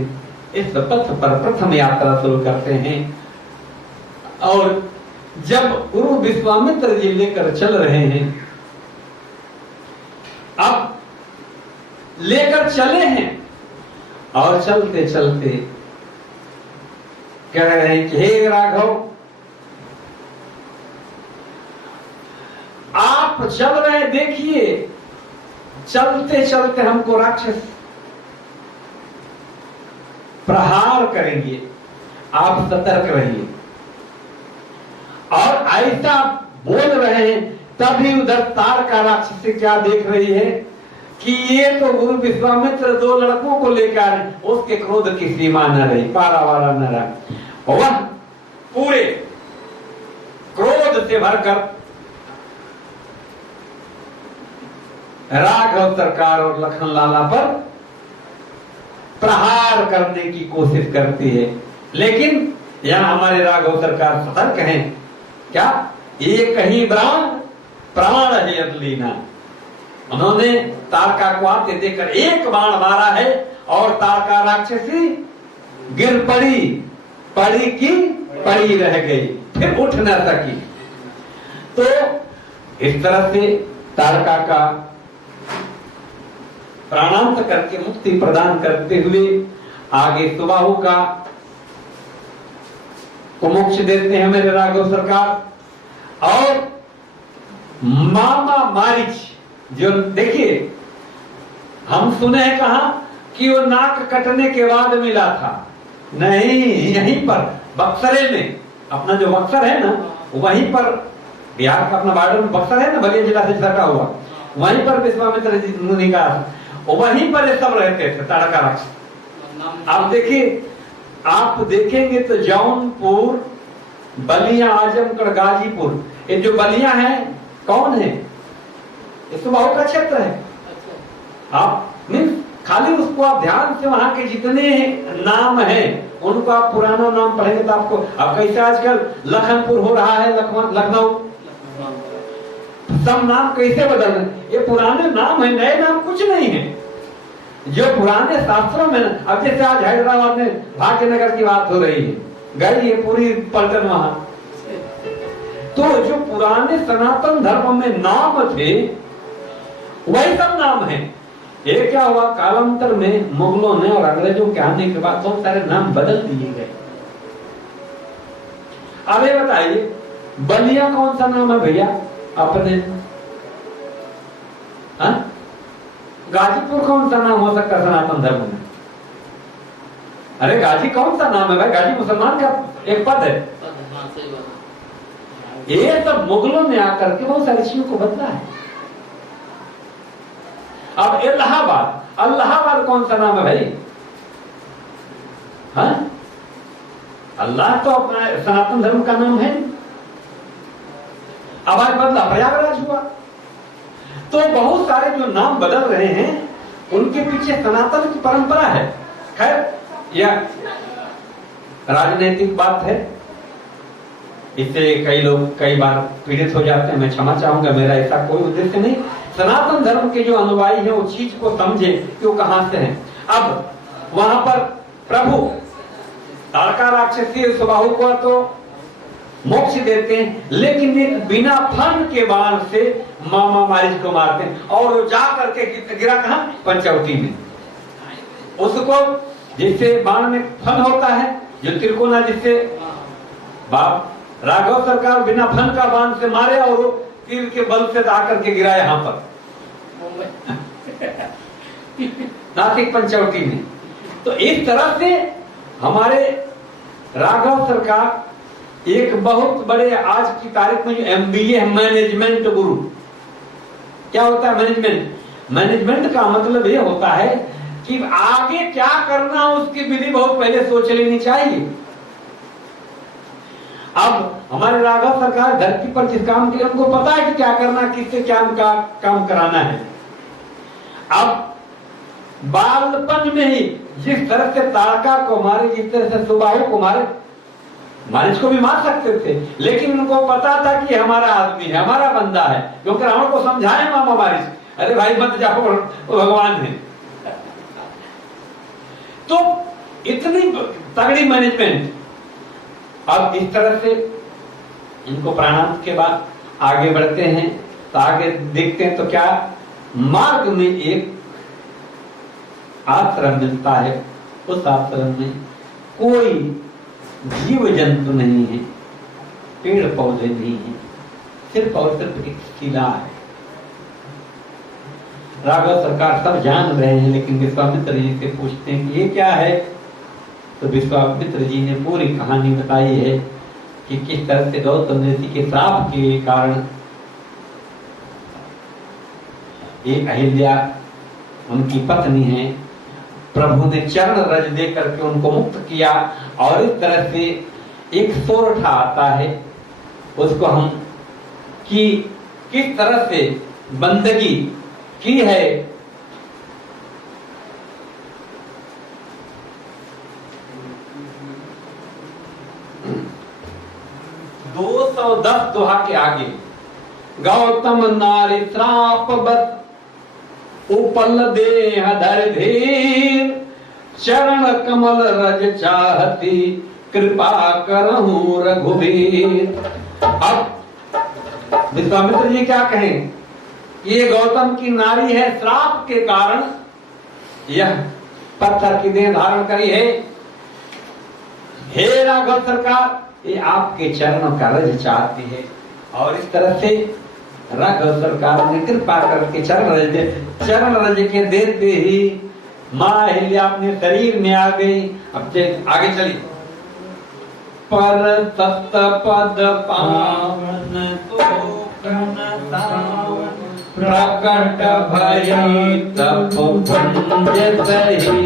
इस पथ पर प्रथम यात्रा शुरू करते हैं। और जब गुरु विश्वामित्र जी लेकर चल रहे हैं, अब लेकर चले हैं और चलते चलते कह रहे हैं कि हे राघव, आप चल रहे हैं, देखिए चलते चलते हमको राक्षस प्रहार करेंगे, आप सतर्क रहिए। और ऐसा बोल रहे हैं, तभी उधर तारका राक्षसी क्या देख रही है कि ये तो गुरु विश्वामित्र दो लड़कों को लेकर, उसके क्रोध की सीमा न रही, पारावारा न रहा। वह पूरे क्रोध से भरकर राघव सरकार और लखन लाला पर प्रहार करने की कोशिश करती है। लेकिन यहां हमारे राघव सरकार सतर्क हैं। क्या ये कहीं प्राण है लीना। उन्होंने तारका को आते देखकर एक बाण मारा है और तारका राक्षसी गिर पड़ी, पड़ी की पड़ी रह गई, फिर उठ न सकी। तो इस तरह से तारका का प्राणांत करके मुक्ति प्रदान करते हुए आगे सुबाहु का को मोक्ष देते हैं मेरे राघव सरकार। और मामा मारिच, जो देखिए हम सुने हैं कहा कि वो नाक कटने के बाद मिला था, नहीं, यहीं पर बक्सरे में, अपना जो बक्सर है ना, वहीं पर बिहार का अपना बॉर्डर में बक्सर है ना, बलिया जिला से सटा हुआ, वहीं पर विश्वामित्र जी मुनि का, वहीं पर ये सब रहते थे तारका राक्षस। आप देखिए, आप देखेंगे तो जौनपुर, बलिया, आजमगढ़, गाजीपुर, ये जो बलिया है कौन है, ये सुबाहु का क्षेत्र है। आप नहीं, खाली उसको आप ध्यान से वहां के जितने नाम हैं उनको आप पुराना नाम पढ़ेंगे तो आपको, अब कैसे आजकल लखनपुर हो रहा है, लखनऊ, सब नाम कैसे बदल रहे, ये पुराने नाम है, नए नाम कुछ नहीं है। जो पुराने शास्त्रों में, अब जैसे आज हैदराबाद में भाग्यनगर की बात हो रही है, गई ये पूरी पलटन वहां, तो जो पुराने सनातन धर्म में नाम थे वही सब नाम है। ये क्या हुआ, कालांतर में मुगलों ने और अंग्रेजों के आने के बाद बहुत सारे नाम बदल दिए गए। अब ये बताइए, बलिया कौन सा नाम है भैया अपने, गाजीपुर कौन सा नाम हो सकता सनातन धर्म में? अरे गाजी कौन सा नाम है भाई, गाजी मुसलमान का एक पद है। ये सब मुगलों ने आकर के बहुत सारी चीजों को बदला है। अब इलाहाबाद, अल्लाहाबाद कौन सा नाम है भाई? हाँ, अल्लाह तो अपना सनातन धर्म का नाम है। अब आज बदला प्रयागराज हुआ। तो बहुत सारे जो नाम बदल रहे हैं उनके पीछे सनातन की परंपरा है। खैर, यह राजनीतिक बात है, इससे कई लोग कई बार पीड़ित हो जाते हैं, मैं क्षमा चाहूंगा, मेरा ऐसा कोई उद्देश्य नहीं। सनातन धर्म के जो अनुयायी हैं वो चीज को समझे कि वो कहां से हैं। अब वहां पर प्रभु ताड़का राक्षसी सुबाहु को तो मोक्ष देते हैं, लेकिन एक बिना फन के बाण से मामा मारिच को मारते हैं और वो जा करके गिरा कहां? पंचवटी में। उसको जिससे बाण में फन होता है, जो त्रिकोणा, जिससे बाप राघव सरकार बिना फन का बाण से मारे और वो तीर के बल से आकर के गिरा यहां पर नासिक पंचवटी में। तो इस तरह से हमारे राघव सरकार एक बहुत बड़े, आज की तारीख में जो MBA है, मैनेजमेंट गुरु। क्या होता है मैनेजमेंट? मैनेजमेंट का मतलब ये होता है कि आगे क्या करना उसकी विधि बहुत पहले सोच लेनी चाहिए। अब हमारे राघव सरकार धरती पर जिस काम के लिए उनको पता है कि क्या करना, किससे क्या काम कराना है। अब बालपन में ही जिस तरह से ताड़का को मारे, जिस तरह से सुबाहु को मारे, मारिच को भी मार सकते थे, लेकिन उनको पता था कि हमारा आदमी है, हमारा बंदा है। क्योंकि रावण को समझाए मामा मारिच, अरे भाई मत जाओ, वो भगवान है। तो इतनी तगड़ी मैनेजमेंट। अब इस तरह से इनको प्राणांत के बाद आगे बढ़ते हैं, तो आगे देखते हैं तो क्या मार्ग में एक आश्रम मिलता है। उस आश्रम में कोई जीव जंतु नहीं है, पेड़ पौधे नहीं है, सिर्फ और सिर्फ एक शिला है। राघव सरकार सब जान रहे हैं, लेकिन विश्वामित्र जी से पूछते हैं कि ये क्या है। तो विश्वामित्र जी ने पूरी कहानी बताई है कि किस तरह से गौतम ऋषि के श्राप के कारण एक अहिल्या उनकी पत्नी है, प्रभु ने चरण रज दे करके उनको मुक्त किया। और इस तरह से एक सोरठा आता है, उसको हम कि किस तरह से बंदगी की है। 210 दोहा के आगे, गौतम नारी श्रापवत उपल देह धर धीर, चरण कमल रज चाहती कृपा करहूं रघुवीर। अब विश्वामित्र जी क्या कहें? ये गौतम की नारी है, श्राप के कारण यह पत्थर की देह धारण करी है। हे राघव सरकार, ये आपके चरणों का रज चाहती है। और इस तरह से राघव सरकार ने कृपा करके चरण रज के देते ही मां अहिल्या अपने शरीर में आ गई। अब आगे चली। पर तप्त पद पावन तो प्रकट भई तप पुंज सही,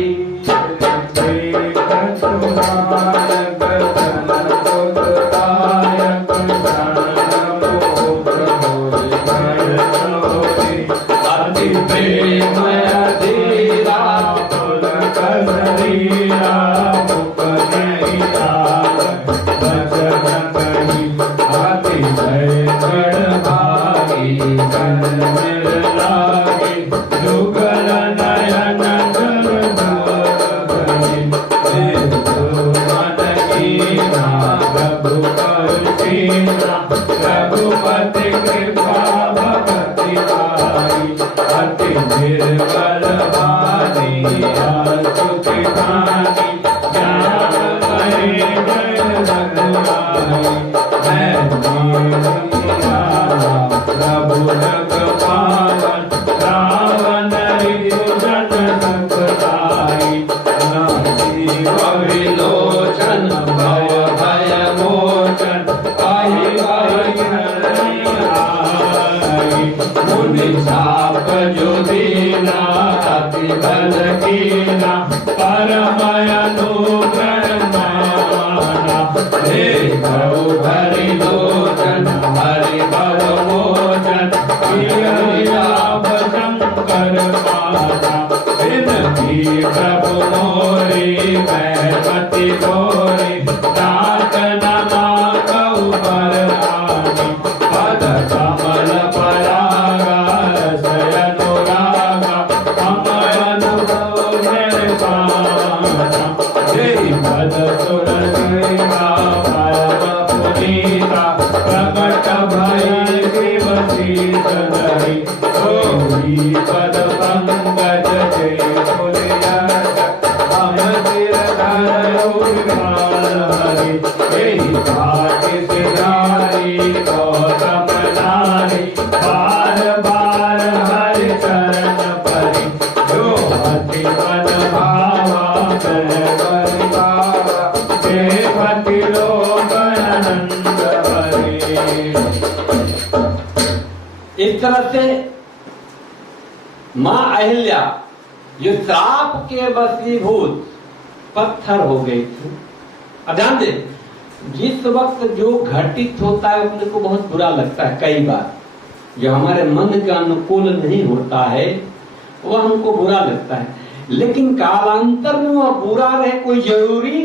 अति प्रेम अधीरा पुल करीरा अति जय भागी जुगल नयन रघुपति कृपा भगति पाई, अति निर्बल भानी अच्युति भानी, ज्ञान भय रघुराई। प्रभु जगपालन रावण रिपुजन संकटाई, विलोचन भय भय मोचन मुनि साप जो दीना बल कीना परमय अनुग्रह माना हे प्रभु हरि लोचन हरि भव मोचन शंकर माना विनती प्रभु मोरी मैमति गोरी नाथ नमा कौ पर आनी पद कमल परागा रसय अनुरागा अमय अनुभव निर्वाणा जय पद तुलसीता परम पुनीता प्रकट भय शिवसीत धरि गोरी पद पंकज जय पुलियर्क हम सिर धरयो विमान हरि यही भाग्य सिधारी गौतम नारी बार बार हरि चरण परि जो अति मन भावा बरि बाबा देवति लोक आनंद हरि। इस तरह से मां अहिल्या जो श्राप के वशीभूत पत्थर हो गई थी। अब ध्यान दे, जिस वक्त जो घटित होता है अपने को बहुत बुरा लगता है, कई बार जो हमारे मन के अनुकूल नहीं होता है वह हमको बुरा लगता है, लेकिन कालांतर में वह बुरा रहे कोई जरूरी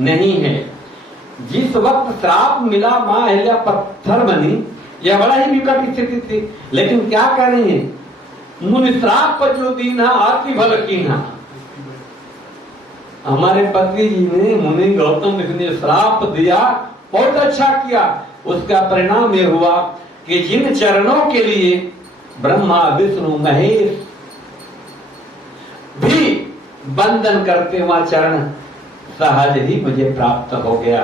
नहीं है। जिस वक्त श्राप मिला मां अहिल्या पत्थर बनी, यह बड़ा ही विकट स्थिति थी, लेकिन क्या कर रही है, मुनि श्राप जो दीना आति भल कीना। हमारे पति जी ने मुनि गौतम ऋषि ने श्राप दिया, बहुत अच्छा किया। उसका परिणाम यह हुआ कि जिन चरणों के लिए ब्रह्मा विष्णु महेश भी वंदन करते वहां चरण सहज ही मुझे प्राप्त हो गया।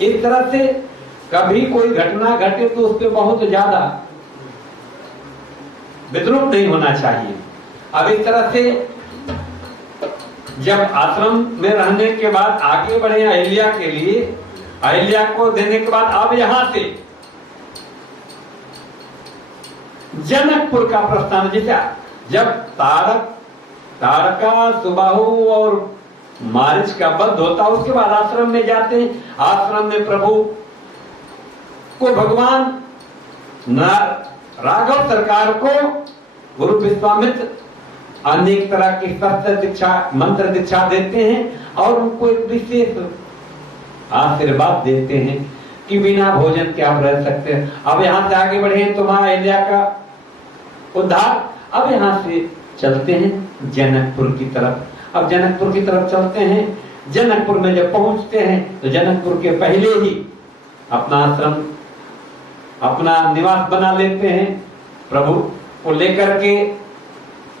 इस तरह से कभी कोई घटना घटे तो उस पर बहुत ज्यादा विद्रूप नहीं होना चाहिए। अब इस तरह से जब आश्रम में रहने के बाद आगे बढ़े अहिल्या के लिए, अहिल्या को देने के बाद अब यहां से जनकपुर का प्रस्थान। जैसे जब तारका सुबाहु और मारिच का वध होता, उसके बाद आश्रम में जाते हैं। आश्रम में प्रभु को भगवान राघव सरकार को गुरु विश्वामित्र अनेक तरह की शस्त्र दीक्षा मंत्र दीक्षा देते हैं और उनको एक विशेष आशीर्वाद देते हैं कि बिना भोजन के आप रह सकते हैं। अब यहाँ से आगे बढ़े तो मां अहिल्या का उद्धार। अब यहाँ से चलते हैं जनकपुर की तरफ। अब जनकपुर की तरफ चलते हैं। जनकपुर में जब पहुंचते हैं तो जनकपुर के पहले ही अपना आश्रम अपना निवास बना लेते हैं। प्रभु को लेकर के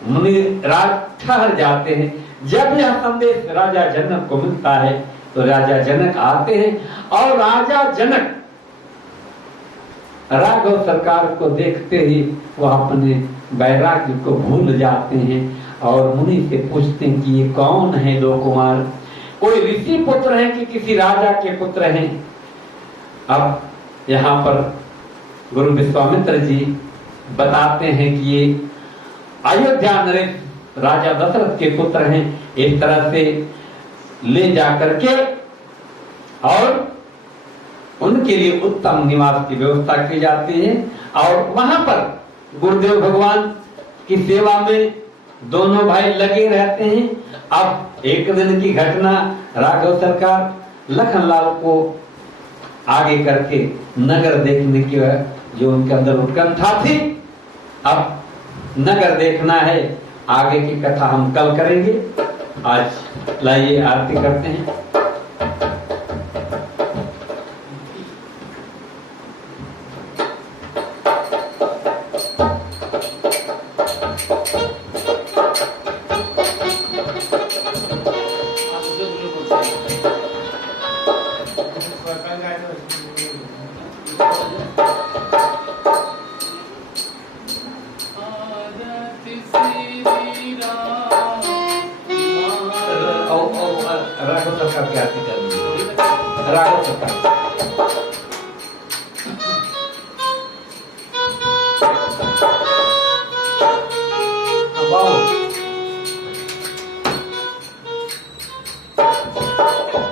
मुनि राज ठहर जाते हैं। जब यह संदेश राजा जनक को मिलता है तो राजा जनक आते हैं और राजा जनक राघव सरकार को देखते ही वह अपने वैराग्य को भूल जाते हैं और मुनि से पूछते हैं कि ये कौन है दो कुमार, कोई ऋषि पुत्र है कि किसी राजा के पुत्र हैं। अब यहाँ पर गुरु विश्वामित्र जी बताते हैं कि ये अयोध्या नरेश राजा दशरथ के पुत्र हैं। एक तरह से ले जाकर के और उनके लिए उत्तम निवास की व्यवस्था की जाती है और वहां पर गुरुदेव भगवान की सेवा में दोनों भाई लगे रहते हैं। अब एक दिन की घटना, राघव सरकार लखनलाल को आगे करके नगर देखने की जो उनके अंदर उत्कंठा थी, अब नगर देखना है। आगे की कथा हम कल करेंगे। आज लाइए आरती करते हैं। राघव सरकार की आरती करनी है। राघव सरकार